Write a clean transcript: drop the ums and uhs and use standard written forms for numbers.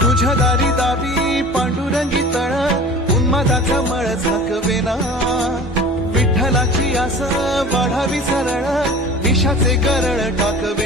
तुझ्या दारी दावी पांडुरंगी तळ उन्मादाचा मळ झाकवेना विठ्ठलाची आस वाढावी सरळ विषाचे गरळ टाकवे